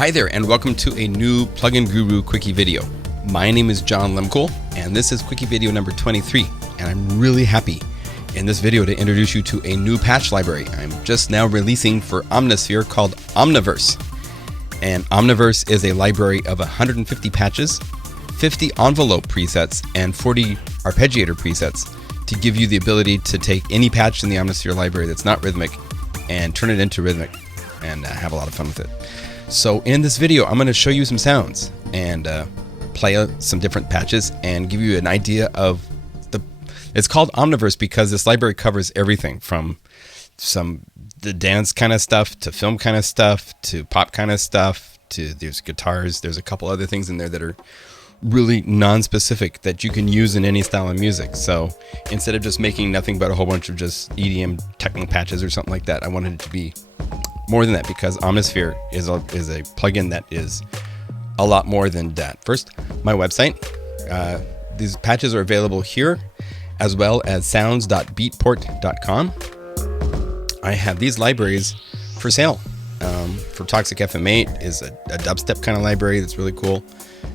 Hi there, and welcome to a new Plugin Guru Quik-E video. My name is John Lemkool, and this is Quik-E video number 23, and I'm really happy in this video to introduce you to a new patch library I'm just now releasing for Omnisphere called Omniverse. And Omniverse is a library of 150 patches, 50 envelope presets, and 40 arpeggiator presets to give you the ability to take any patch in the Omnisphere library that's not rhythmic and turn it into rhythmic and have a lot of fun with it. So in this video, I'm going to show you some sounds and play some different patches and give you an idea of it's called Omniverse because this library covers everything from the dance kind of stuff to film kind of stuff to pop kind of stuff to there's guitars. There's a couple other things in there that are really non-specific that you can use in any style of music. So instead of just making nothing but a whole bunch of just EDM techno patches or something like that, I wanted it to be more than that because Omnisphere is a plugin that is a lot more than that. First, my website. These patches are available here as well as sounds.beatport.com. I have these libraries for sale. For Toxic FM8 is a dubstep kind of library that's really cool.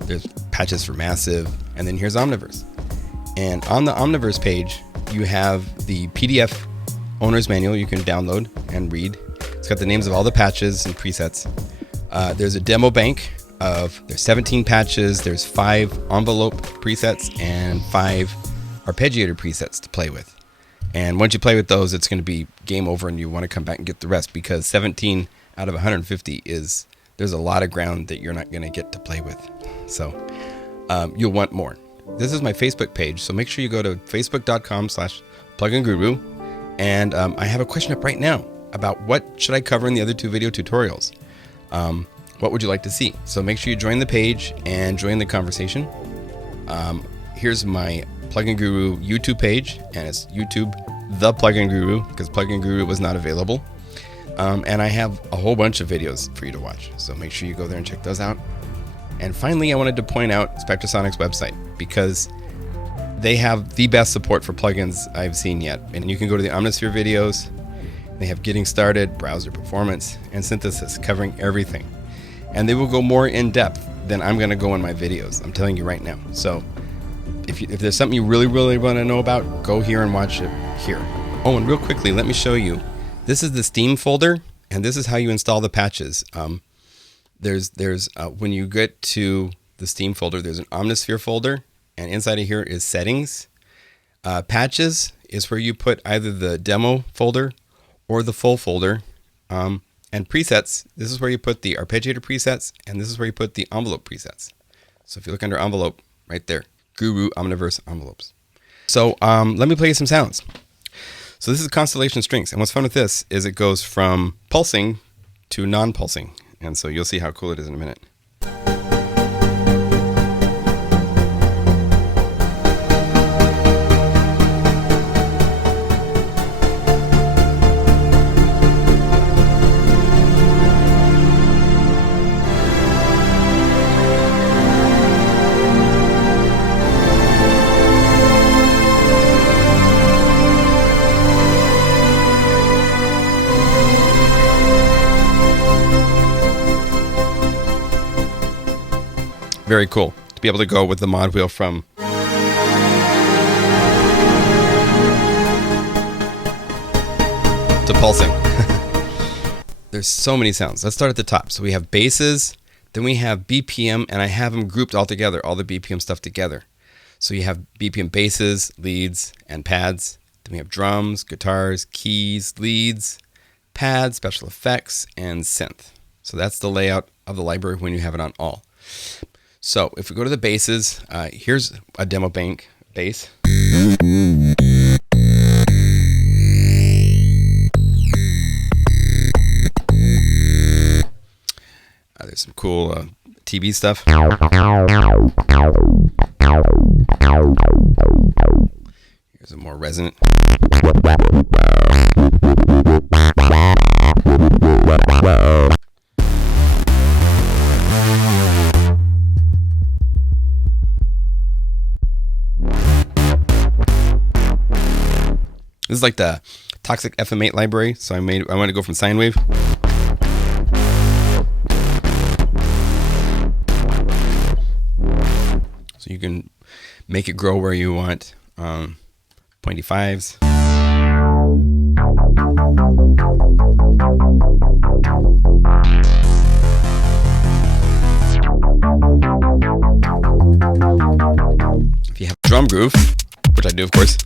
There's patches for Massive, and then here's Omniverse. And on the Omniverse page, you have the PDF owner's manual you can download and read. It's got the names of all the patches and presets. There's a demo bank there's 17 patches, there's 5 envelope presets and 5 arpeggiator presets to play with. And once you play with those, it's going to be game over and you want to come back and get the rest because 17 out of 150 there's a lot of ground that you're not going to get to play with. So you'll want more. This is my Facebook page, so make sure you go to facebook.com/pluginguru. And I have a question up right now about what should I cover in the other 2 video tutorials. What would you like to see? So make sure you join the page and join the conversation. Here's my Plugin Guru YouTube page, and it's YouTube The Plugin Guru because Plugin Guru was not available. And I have a whole bunch of videos for you to watch, so make sure you go there and check those out. And finally, I wanted to point out Spectrasonic's website because they have the best support for plugins I've seen yet. And you can go to the Omnisphere videos. They have Getting Started, Browser Performance, and Synthesis covering everything. And they will go more in depth than I'm going to go in my videos. I'm telling you right now. So if there's something you really, really want to know about, go here and watch it here. Oh, and real quickly, let me show you. This is the Steam folder, and this is how you install the patches. When you get to the Steam folder, there's an Omnisphere folder, and inside of here is Settings. Patches is where you put either the demo folder or the full folder. And presets, this is where you put the arpeggiator presets, and this is where you put the envelope presets. So if you look under envelope, right there, Guru Omniverse envelopes. So let me play you some sounds. So this is Constellation Strings, and what's fun with this is it goes from pulsing to non-pulsing, and so you'll see how cool it is in a minute. Very cool to be able to go with the mod wheel from to pulsing. There's so many sounds. Let's start at the top. So we have basses, then we have BPM, and I have them grouped all together, all the BPM stuff together. So you have BPM basses, leads, and pads. Then we have drums, guitars, keys, leads, pads, special effects, and synth. So that's the layout of the library when you have it on all. So if we go to the basses, here's a demo bank bass. There's some cool TB stuff. Here's a more resonant. This is like the Toxic FM8 library, so I want to go from sine wave. You can make it grow where you want. Pointy fives. If you have a drum groove, which I do, of course.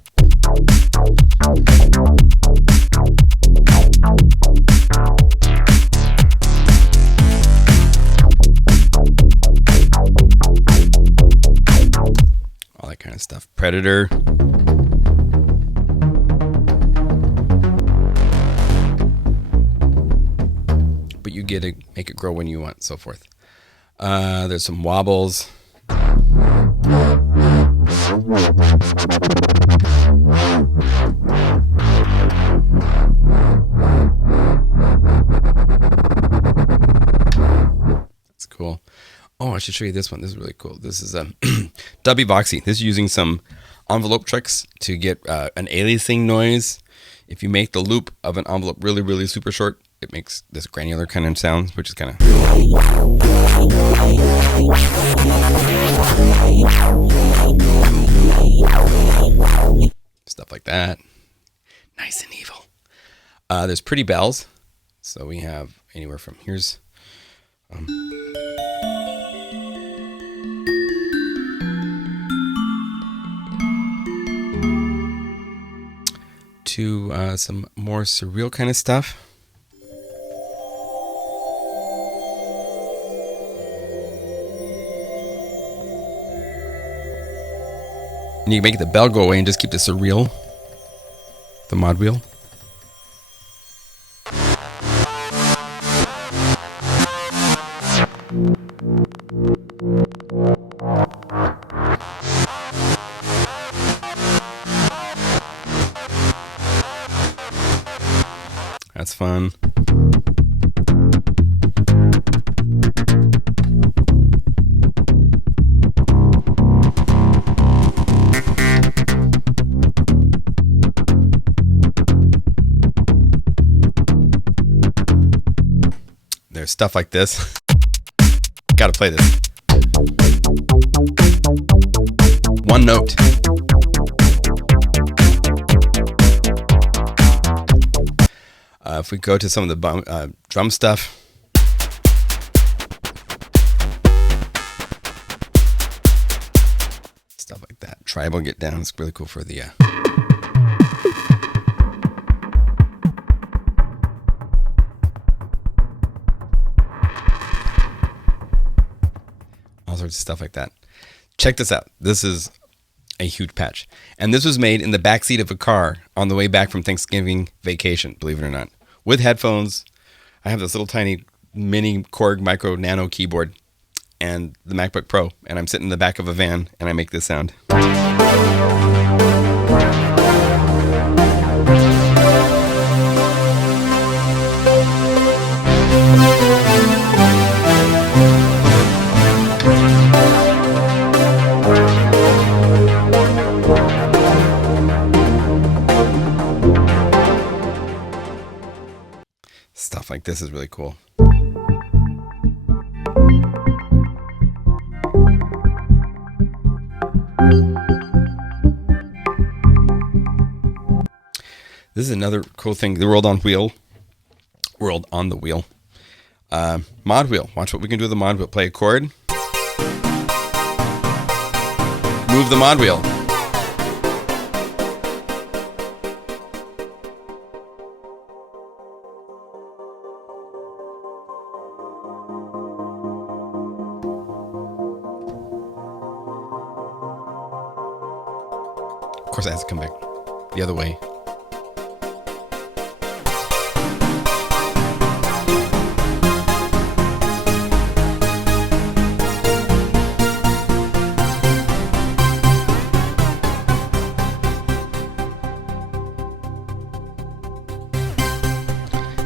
All that kind of stuff. Predator. But you get to make it grow when you want, so forth. There's some wobbles. That's cool. Oh, I should show you this one. This is really cool. This is Dubby Voxy. This is using some envelope tricks to get an aliasing noise. If you make the loop of an envelope really, really super short, it makes this granular kind of sound, which is kind of... stuff like that. Nice and evil. There's pretty bells. So we have anywhere from here's... to some more surreal kind of stuff. And you can make the bell go away and just keep the surreal, the mod wheel. That's fun. There's stuff like this. Gotta play this. One note. If we go to some of the drum stuff, stuff like that. Tribal get down. It's really cool for the all sorts of stuff like that. Check this out. This is a huge patch. And this was made in the backseat of a car on the way back from Thanksgiving vacation, believe it or not. With headphones. I have this little tiny mini Korg Micro Nano keyboard and the MacBook Pro. And I'm sitting in the back of a van and I make this sound. Stuff like this is really cool. This is another cool thing. The World on the Wheel. Mod wheel. Watch what we can do with the mod wheel. Play a chord. Move the mod wheel. Of course, it has to come back the other way.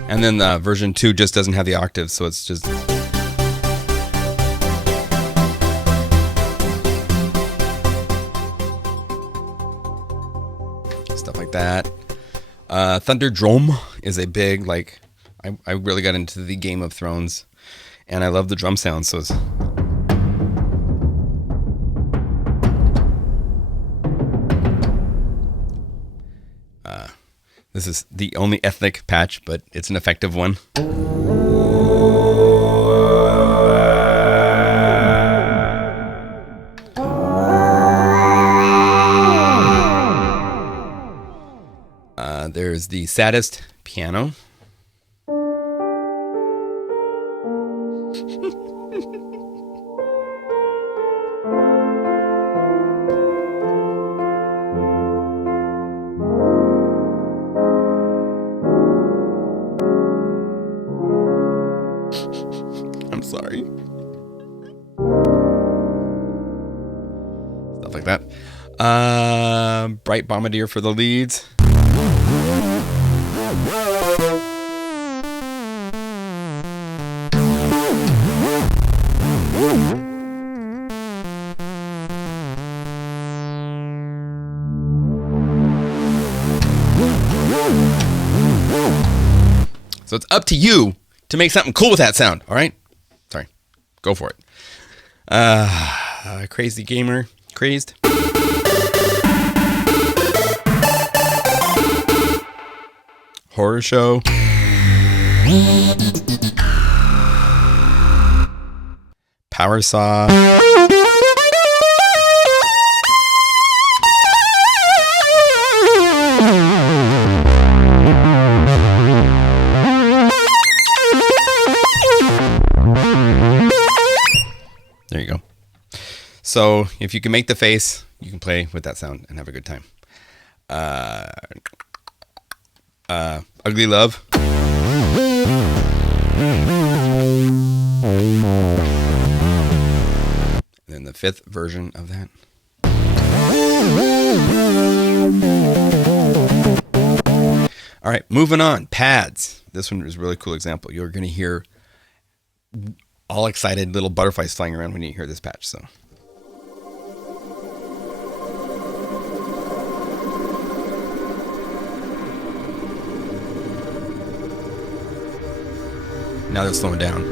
And then version 2 just doesn't have the octaves, so it's just... stuff like that. Thunderdrome is a big, like, I really got into the Game of Thrones, and I love the drum sound, so it's... This is the only ethnic patch, but it's an effective one. There's the saddest piano. I'm sorry. Stuff like that. Bright bombardier for the leads. So it's up to you to make something cool with that sound. All right? Sorry. Go for it. Crazy gamer. Crazed. Horror show. Power saw. There you go. So if you can make the face, you can play with that sound and have a good time. Ugly Love. And then the fifth version of that. All right, moving on. Pads. This one is a really cool example. You're going to hear all excited little butterflies flying around when you hear this patch. So. Now they're slowing down.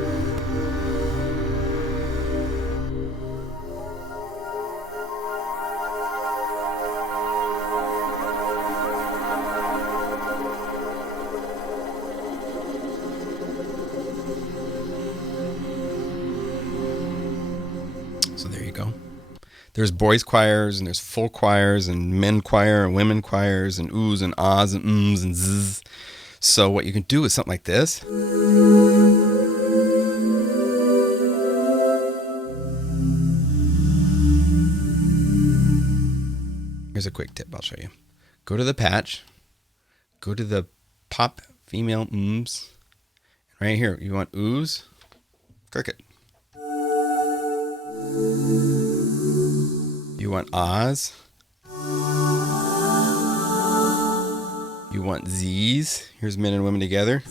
So there you go. There's boys choirs and there's full choirs and men choir and women choirs and oohs and ahs and ums and zzz. So what you can do is something like this. Here's a quick tip I'll show you. Go to the patch. Go to the pop female ums. Right here, you want oohs? Cricket. You want ahs. You want Z's. Here's men and women together.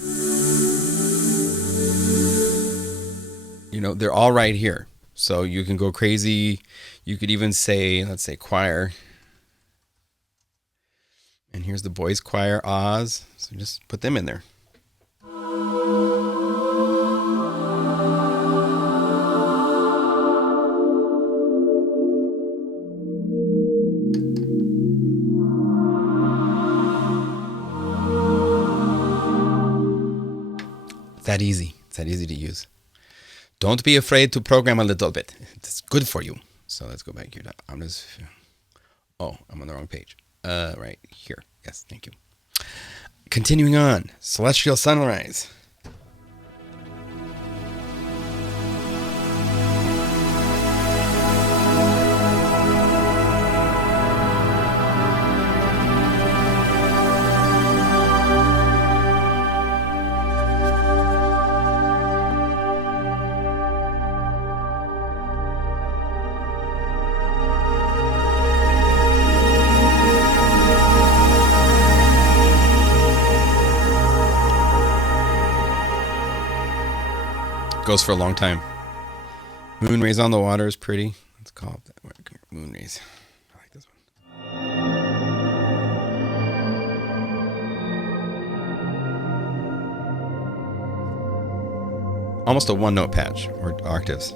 You know, they're all right here. So you can go crazy. You could even say, let's say choir. And here's the boys choir, ahs. So just put them in there. That easy. It's that easy to use. Don't be afraid to program a little bit. It's good for you. So let's go back here. I'm on the wrong page. Right here. Yes, thank you. Continuing on. Celestial Sunrise. Goes for a long time. Moon rays on the water is pretty. Let's call it that. Moon rays. I like this one. Almost a one-note patch or octaves.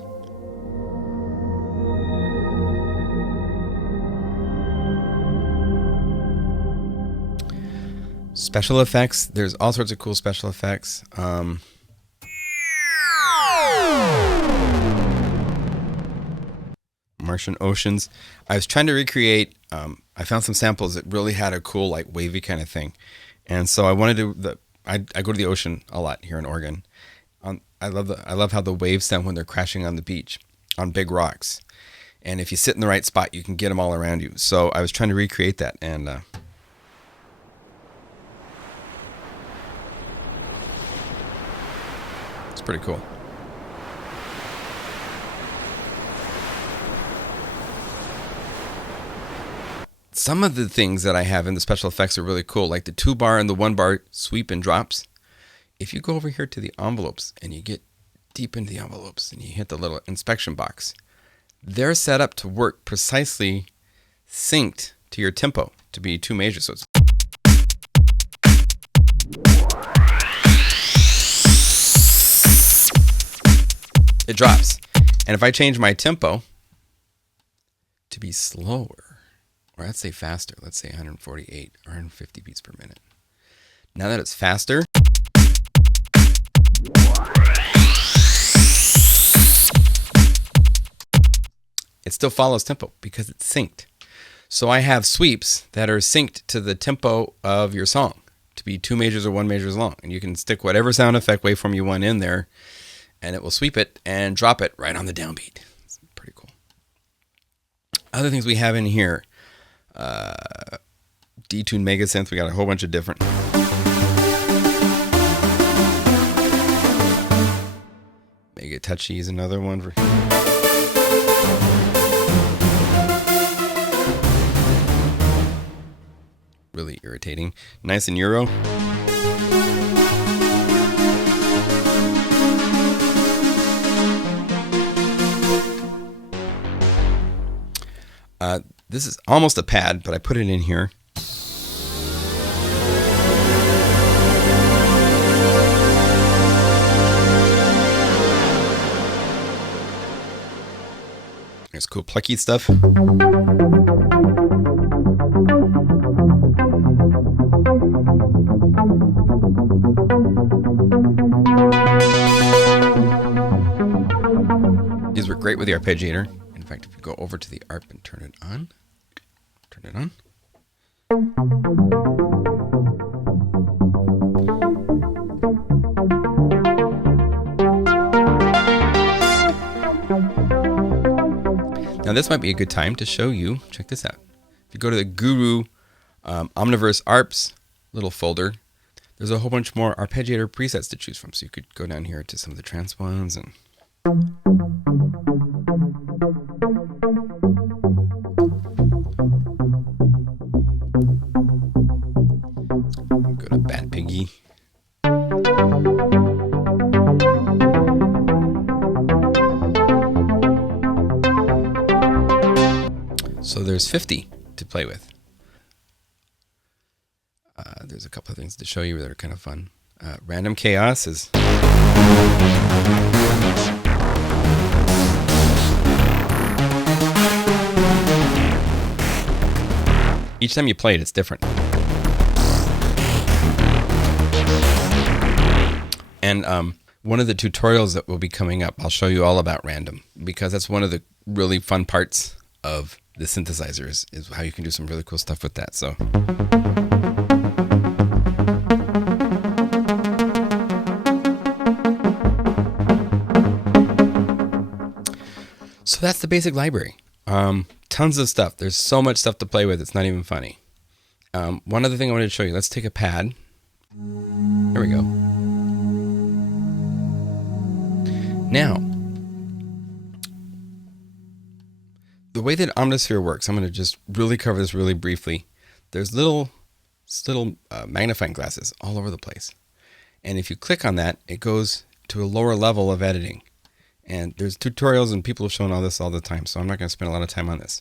Special effects. There's all sorts of cool special effects. Martian oceans. I was trying to recreate. I found some samples that really had a cool, like, wavy kind of thing, and so I wanted to. I go to the ocean a lot here in Oregon. I love how the waves sound when they're crashing on the beach on big rocks, and if you sit in the right spot, you can get them all around you. So I was trying to recreate that, and it's pretty cool. Some of the things that I have in the special effects are really cool, like the 2-bar and the 1-bar sweep and drops. If you go over here to the envelopes and you get deep into the envelopes and you hit the little inspection box, they're set up to work precisely synced to your tempo to be 2 measures. So it's it drops. And if I change my tempo to be slower, or let's say faster, let's say 148 or 150 beats per minute. Now that it's faster, it still follows tempo because it's synced. So I have sweeps that are synced to the tempo of your song to be 2 measures or 1 measures long. And you can stick whatever sound effect waveform you want in there, and it will sweep it and drop it right on the downbeat. It's pretty cool. Other things we have in here, detuned mega synth. We got a whole bunch of different. Mega touchy is another one for. Really irritating. Nice and Euro. This is almost a pad, but I put it in here. There's cool plucky stuff. These were great with the arpeggiator. In fact, if you go over to the ARP and turn it on. Now this might be a good time to show you, check this out. If you go to the Guru Omniverse ARPs little folder, there's a whole bunch more arpeggiator presets to choose from. So you could go down here to some of the trance ones and go to Bat Piggy. So there's 50 to play with. There's a couple of things to show you that are kind of fun. Random Chaos is. Each time you play it, it's different. And one of the tutorials that will be coming up, I'll show you all about random, because that's one of the really fun parts of the synthesizer is how you can do some really cool stuff with that. So that's the basic library. Tons of stuff. There's so much stuff to play with. It's not even funny. One other thing I wanted to show you. Let's take a pad. There we go. Now, the way that Omnisphere works, I'm going to just really cover this really briefly. There's little magnifying glasses all over the place. And if you click on that, it goes to a lower level of editing. And there's tutorials and people have shown all this all the time, so I'm not going to spend a lot of time on this.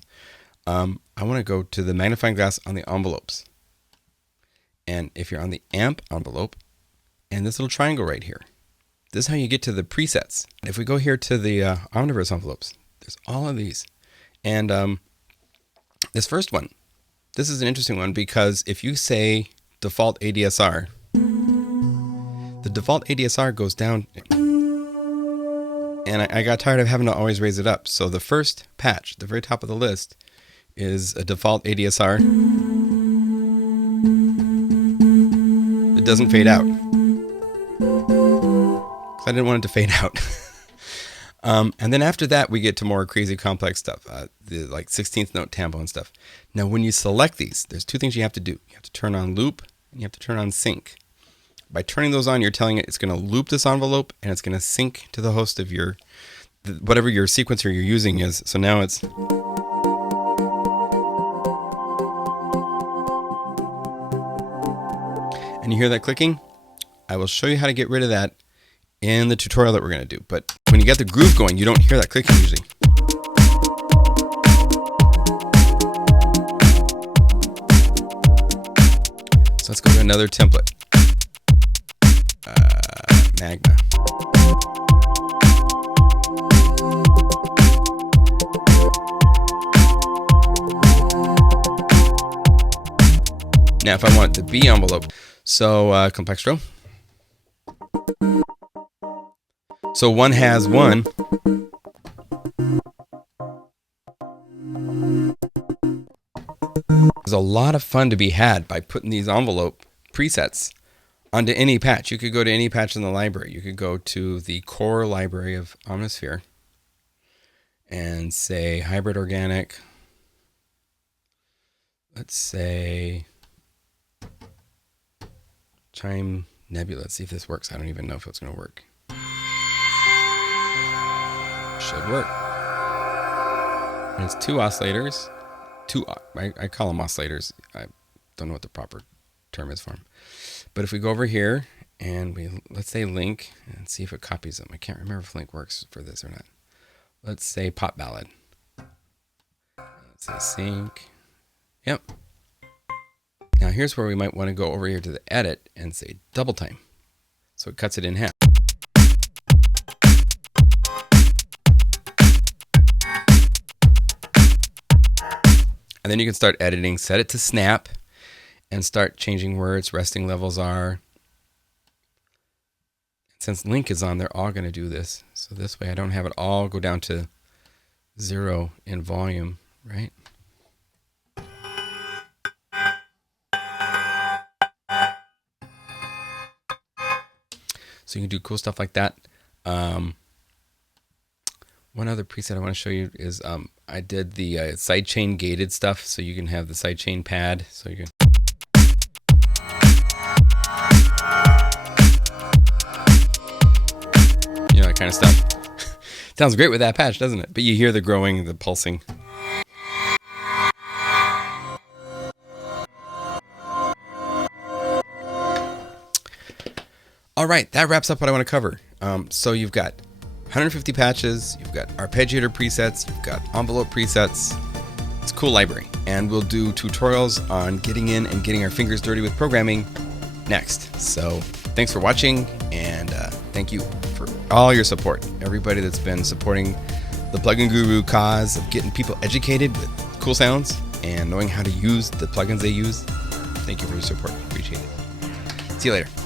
I want to go to the magnifying glass on the envelopes. And if you're on the amp envelope, and this little triangle right here, this is how you get to the presets. If we go here to the Omniverse envelopes, there's all of these. And this first one, this is an interesting one because if you say default ADSR. The default ADSR goes down, and I got tired of having to always raise it up. So the first patch, the very top of the list, is a default ADSR. It doesn't fade out. I didn't want it to fade out. And then after that, we get to more crazy complex stuff, the like 16th note tempo and stuff. Now, when you select these, there's two things you have to do. You have to turn on loop and you have to turn on sync. By turning those on, you're telling it it's going to loop this envelope and it's going to sync to the host of your, whatever your sequencer you're using is. So now it's. And you hear that clicking? I will show you how to get rid of that in the tutorial that we're going to do. But when you get the groove going, you don't hear that clicking usually. So let's go to another template. Magma. Now if I want the B envelope, so complex row. So one has one. There's a lot of fun to be had by putting these envelope presets onto any patch. You could go to any patch in the library. You could go to the core library of Omniverse and say hybrid organic. Let's say chime nebula. Let's see if this works. I don't even know if it's going to work. Should work. And it's two oscillators. I call them oscillators. I don't know what the proper term is for them. But if we go over here and let's say link and see if it copies them. I can't remember if link works for this or not. Let's say pop ballad. Let's say sync. Yep. Now here's where we might want to go over here to the edit and say double time. So it cuts it in half. And then you can start editing, set it to snap, and start changing where its resting levels are. Since link is on, they're all going to do this. So this way I don't have it all go down to 0 in volume, right? So you can do cool stuff like that. One other preset I want to show you is I did the sidechain gated stuff, so you can have the sidechain pad. So you can. You know, that kind of stuff. Sounds great with that patch, doesn't it? But you hear the growing, the pulsing. All right, that wraps up what I want to cover. So you've got 150 patches, you've got arpeggiator presets, you've got envelope presets. It's a cool library. And we'll do tutorials on getting in and getting our fingers dirty with programming next. So thanks for watching, and thank you for all your support. Everybody that's been supporting the Plugin Guru cause of getting people educated with cool sounds and knowing how to use the plugins they use. Thank you for your support. Appreciate it. See you later.